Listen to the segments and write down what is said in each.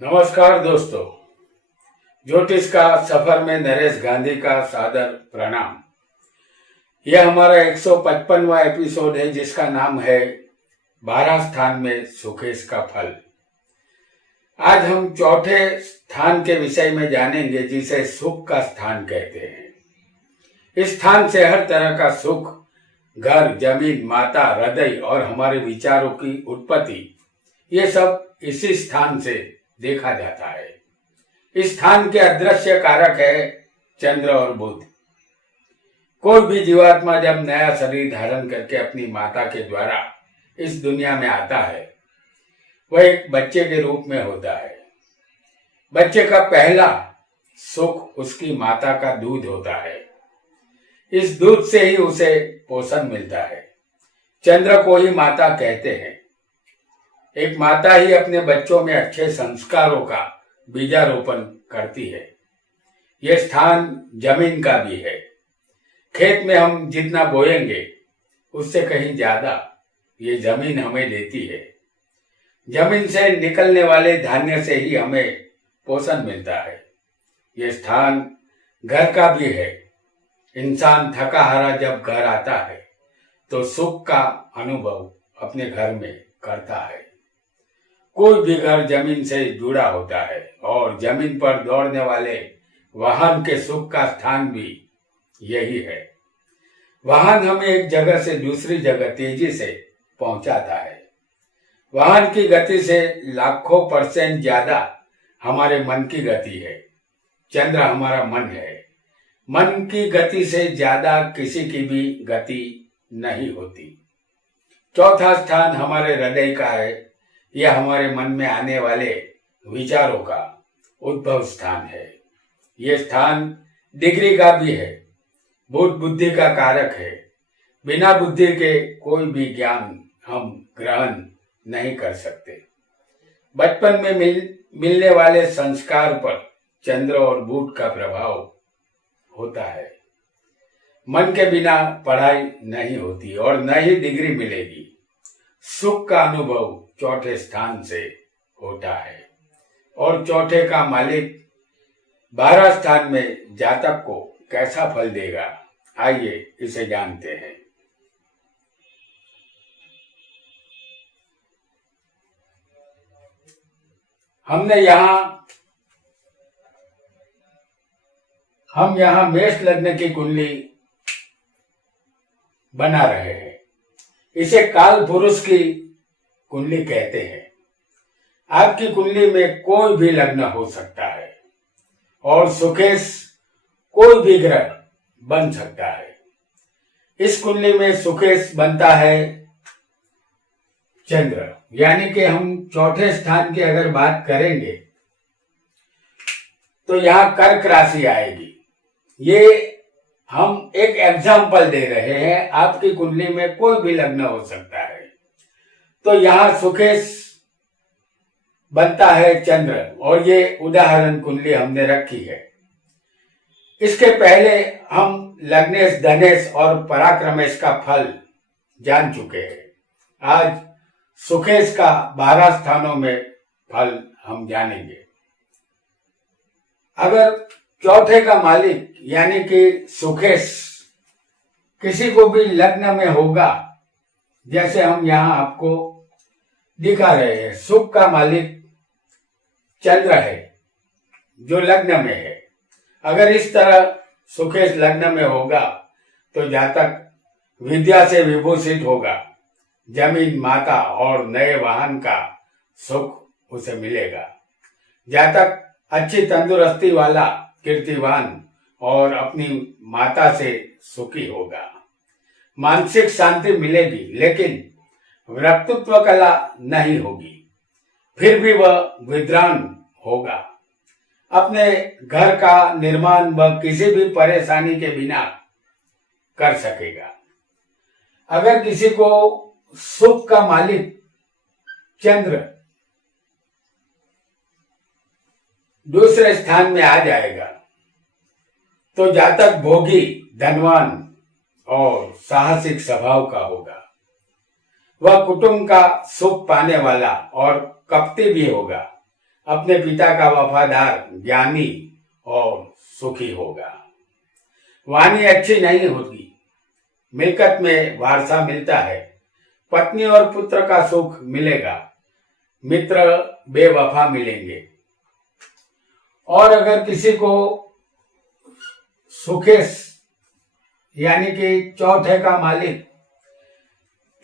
नमस्कार दोस्तों, ज्योतिष का सफर में नरेश गांधी का सादर प्रणाम। यह हमारा 155वां एपिसोड है जिसका नाम है 12 स्थान में सुखेश का फल। आज हम चौथे स्थान के विषय में जानेंगे जिसे सुख का स्थान कहते हैं। इस स्थान से हर तरह का सुख, घर, जमीन, माता, हृदय और हमारे विचारों की उत्पत्ति, ये सब इसी स्थान से देखा जाता है। इस स्थान के अदृश्य कारक है चंद्र और बुध। कोई भी जीवात्मा जब नया शरीर धारण करके अपनी माता के द्वारा इस दुनिया में आता है, वह एक बच्चे के रूप में होता है। बच्चे का पहला सुख उसकी माता का दूध होता है। इस दूध से ही उसे पोषण मिलता है। चंद्र को ही माता कहते हैं। एक माता ही अपने बच्चों में अच्छे संस्कारों का बीजारोपण करती है। यह स्थान जमीन का भी है। खेत में हम जितना बोएंगे उससे कहीं ज्यादा ये जमीन हमें देती है। जमीन से निकलने वाले धान्य से ही हमें पोषण मिलता है। ये स्थान घर का भी है। इंसान थका हारा जब घर आता है तो सुख का अनुभव अपने घर में करता है। कोई भी घर जमीन से जुड़ा होता है और जमीन पर दौड़ने वाले वाहन के सुख का स्थान भी यही है। वाहन हमें एक जगह से दूसरी जगह तेजी से पहुंचाता है। वाहन की गति से लाखों % ज्यादा हमारे मन की गति है। चंद्र हमारा मन है। मन की गति से ज्यादा किसी की भी गति नहीं होती। चौथा स्थान हमारे हृदय का है। यह हमारे मन में आने वाले विचारों का उद्भव स्थान है। यह स्थान डिग्री का भी है। बुद्धि का कारक है। बिना बुद्धि के कोई भी ज्ञान हम ग्रहण नहीं कर सकते। बचपन में मिलने वाले संस्कार पर चंद्र और बुध का प्रभाव होता है। मन के बिना पढ़ाई नहीं होती और न ही डिग्री मिलेगी। सुख का अनुभव चौथे स्थान से होता है और चौथे का मालिक 12 स्थान में जातक को कैसा फल देगा, आइए इसे जानते हैं। हम यहां मेष लग्न की कुंडली बना रहे हैं। इसे काल पुरुष की कुंडली कहते हैं। आपकी कुंडली में कोई भी लग्न हो सकता है और सुखेश कोई भी ग्रह बन सकता है। इस कुंडली में सुखेश बनता है चंद्र, यानी कि हम चौथे स्थान की अगर बात करेंगे तो यहां कर्क राशि आएगी। ये हम एक एग्जाम्पल दे रहे हैं। आपकी कुंडली में कोई भी लग्न हो सकता है। तो यहां सुखेश बनता है चंद्र और ये उदाहरण कुंडली हमने रखी है। इसके पहले हम लग्नेश, धनेश और पराक्रमेश का फल जान चुके हैं। आज सुखेश का 12 स्थानों में फल हम जानेंगे। अगर चौथे का मालिक यानी कि सुखेश किसी को भी लग्न में होगा, जैसे हम यहां आपको दिखा रहे हैं, सुख का मालिक चंद्र है जो लग्न में है। अगर इस तरह सुखेश लग्न में होगा तो जातक विद्या से विभूषित होगा। जमीन, माता और नए वाहन का सुख उसे मिलेगा। जातक अच्छी तंदुरुस्ती वाला, कीर्तिवान और अपनी माता से सुखी होगा। मानसिक शांति मिलेगी लेकिन वक्तृत्व कला नहीं होगी। फिर भी वह विद्वान होगा। अपने घर का निर्माण वह किसी भी परेशानी के बिना कर सकेगा। अगर किसी को सुख का मालिक चंद्र दूसरे स्थान में आ जाएगा तो जातक भोगी, धनवान और साहसिक स्वभाव का होगा। वह कुटुंब का सुख पाने वाला और कपटी भी होगा। अपने पिता का वफादार, ज्ञानी और सुखी होगा। वाणी अच्छी नहीं होगी, मिल्कत में वारसा मिलता है, पत्नी और पुत्र का सुख मिलेगा, मित्र बेवफा मिलेंगे। और अगर किसी को सुखेश यानी कि चौथे का मालिक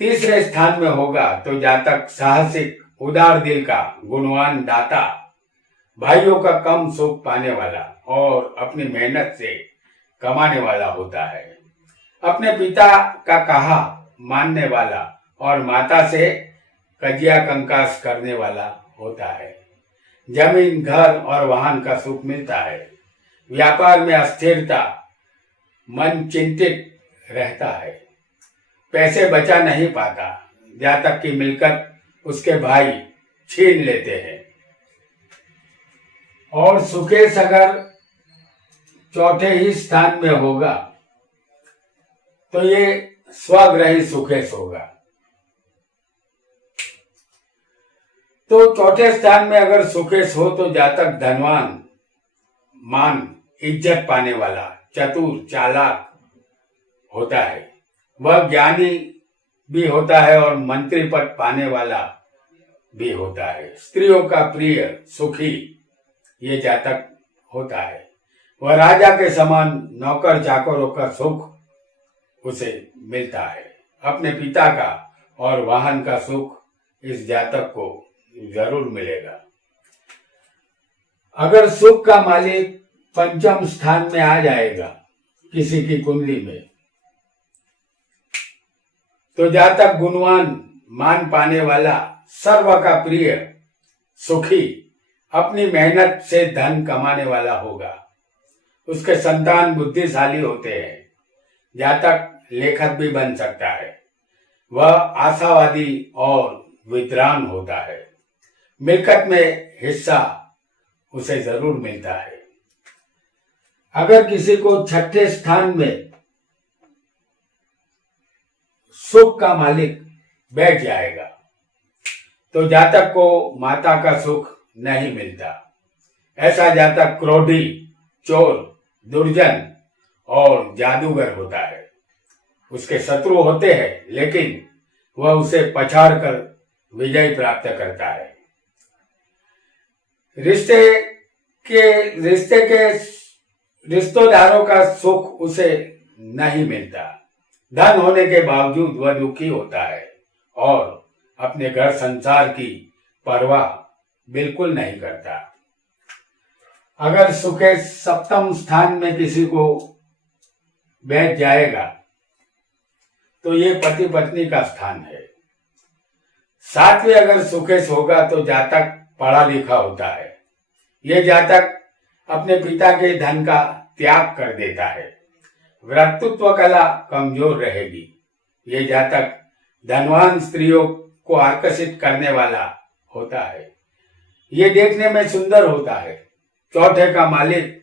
तीसरे स्थान में होगा तो जातक साहसिक, उदार दिल का, गुणवान, दाता, भाइयों का कम सुख पाने वाला और अपनी मेहनत से कमाने वाला होता है। अपने पिता का कहा मानने वाला और माता से कजिया कंकास करने वाला होता है। जमीन, घर और वाहन का सुख मिलता है। व्यापार में अस्थिरता, मन चिंतित रहता है, पैसे बचा नहीं पाता, जातक की मिल्कत उसके भाई छीन लेते हैं। और सुकेश अगर चौथे ही स्थान में होगा तो ये स्वग्रही सुकेश होगा। तो चौथे स्थान में अगर सुकेश हो तो जातक धनवान, मान, इज्जत पाने वाला, चतुर, चालाक होता है। वह ज्ञानी भी होता है और मंत्री पद पाने वाला भी होता है। स्त्रियों का प्रिय, सुखी ये जातक होता है। वह राजा के समान नौकर चाकरों का सुख उसे मिलता है। अपने पिता का और वाहन का सुख इस जातक को जरूर मिलेगा। अगर सुख का मालिक पंचम स्थान में आ जाएगा किसी की कुंडली में तो जातक गुणवान, मान पाने वाला, सर्व का प्रिय, सुखी, अपनी मेहनत से धन कमाने वाला होगा। उसके संतान बुद्धिशाली होते हैं। जातक लेखक भी बन सकता है। वह आशावादी और विद्वान होता है। मिल्कत में हिस्सा उसे जरूर मिलता है। अगर किसी को छठे स्थान में सुख का मालिक बैठ जाएगा तो जातक को माता का सुख नहीं मिलता। ऐसा जातक क्रोधी, चोर, दुर्जन और जादूगर होता है। उसके शत्रु होते हैं लेकिन वह उसे पछाड़ कर विजय प्राप्त करता है। रिश्तेदारों का सुख उसे नहीं मिलता। धन होने के बावजूद वह दुखी होता है और अपने घर संसार की परवाह बिल्कुल नहीं करता। अगर सुखे सप्तम स्थान में किसी को बैठ जाएगा तो ये पति पत्नी का स्थान है। सातवें अगर सुखेश होगा तो जातक पढ़ा लिखा होता है। यह जातक अपने पिता के धन का त्याग कर देता है। वक्तृत्व कला कमजोर रहेगी। ये जातक धनवान स्त्रियों को आकर्षित करने वाला होता है। ये देखने में सुंदर होता है। चौथे का मालिक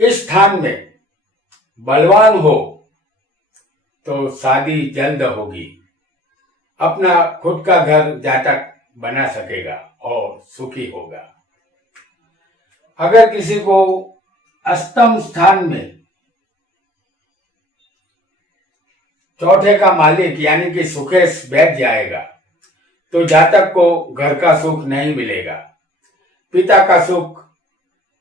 इस स्थान में बलवान हो तो शादी जल्द होगी। अपना खुद का घर जातक बना सकेगा और सुखी होगा। अगर किसी को अष्टम स्थान में चौथे का मालिक यानी कि सुखेश बैठ जाएगा तो जातक को घर का सुख नहीं मिलेगा। पिता का सुख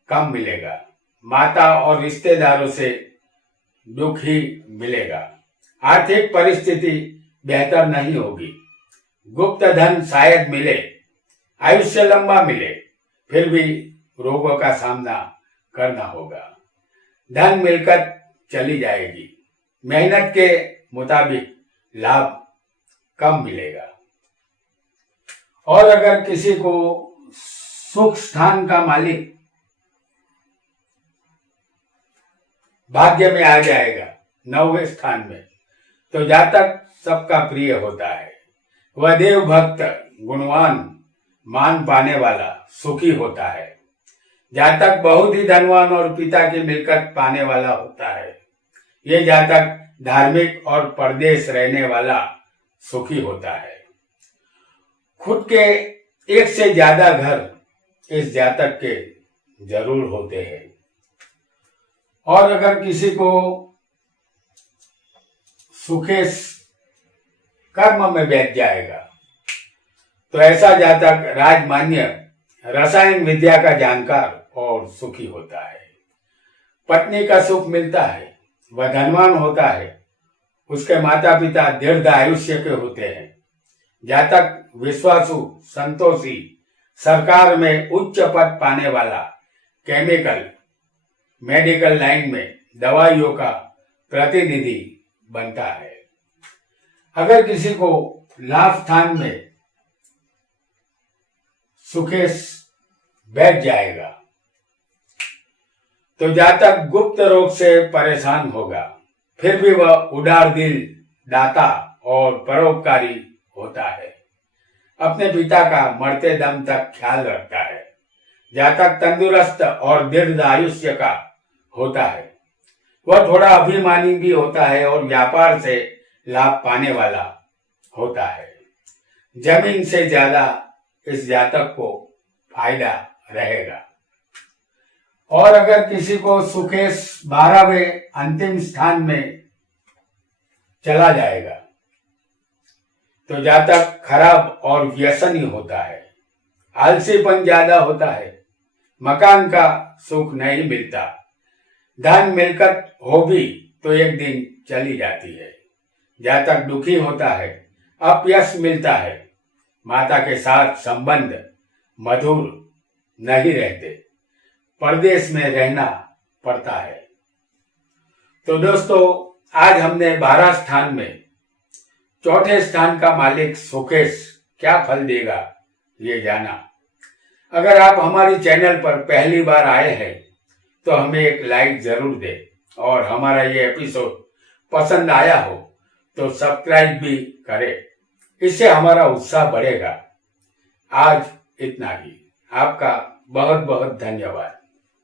कम मिलेगा। माता और रिश्तेदारों से दुख ही मिलेगा। आर्थिक परिस्थिति बेहतर नहीं होगी। गुप्त धन शायद मिले, आयुष्य लंबा मिले, फिर भी रोगों का सामना करना होगा। धन मिलकर चली जाएगी। मेहनत के मुताबिक लाभ कम मिलेगा। और अगर किसी को सुख स्थान का मालिक भाग्य में आ जाएगा 9वें स्थान में तो जातक सबका प्रिय होता है। वह देव भक्त, गुणवान, मान पाने वाला, सुखी होता है। जातक बहुत ही धनवान और पिता की मिल्कत पाने वाला होता है। ये जातक धार्मिक और परदेश रहने वाला सुखी होता है। खुद के एक से ज्यादा घर इस जातक के जरूर होते हैं। और अगर किसी को सुखेश कर्म में बैठ जाएगा तो ऐसा जातक राजमान्य रसायन विद्या का जानकार और सुखी होता है। पत्नी का सुख मिलता है, वह धनवान होता है, उसके माता पिता दीर्घ आयुष्य के होते हैं। जातक विश्वासु, संतोषी, सरकार में उच्च पद पाने वाला, केमिकल, मेडिकल लाइन में दवाइयों का प्रतिनिधि बनता है। अगर किसी को लाभ स्थान में सुखेश बैठ जाएगा तो जातक गुप्त रोग से परेशान होगा, फिर भी वह उदार दिल, दाता और परोपकारी होता है। अपने पिता का मरते दम तक ख्याल रखता है। जातक तंदुरुस्त और दीर्घ आयुष्य का होता है। वह थोड़ा अभिमानी भी होता है और व्यापार से लाभ पाने वाला होता है। जमीन से ज्यादा इस जातक को फायदा रहेगा। और अगर किसी को सुखेश 12वें अंतिम स्थान में चला जाएगा तो जातक खराब और व्यसनी होता है। आलसीपन ज्यादा होता है। मकान का सुख नहीं मिलता। धन मिलकत हो भी तो एक दिन चली जाती है। जातक दुखी होता है, अपयश मिलता है। माता के साथ संबंध मधुर नहीं रहते, परदेश में रहना पड़ता है। तो दोस्तों, आज हमने 12 स्थान में चौथे स्थान का मालिक सुखेश क्या फल देगा ये जाना। अगर आप हमारी चैनल पर पहली बार आए हैं तो हमें एक लाइक जरूर दें और हमारा ये एपिसोड पसंद आया हो तो सब्सक्राइब भी करें। इससे हमारा उत्साह बढ़ेगा। आज इतना ही। आपका बहुत बहुत धन्यवाद।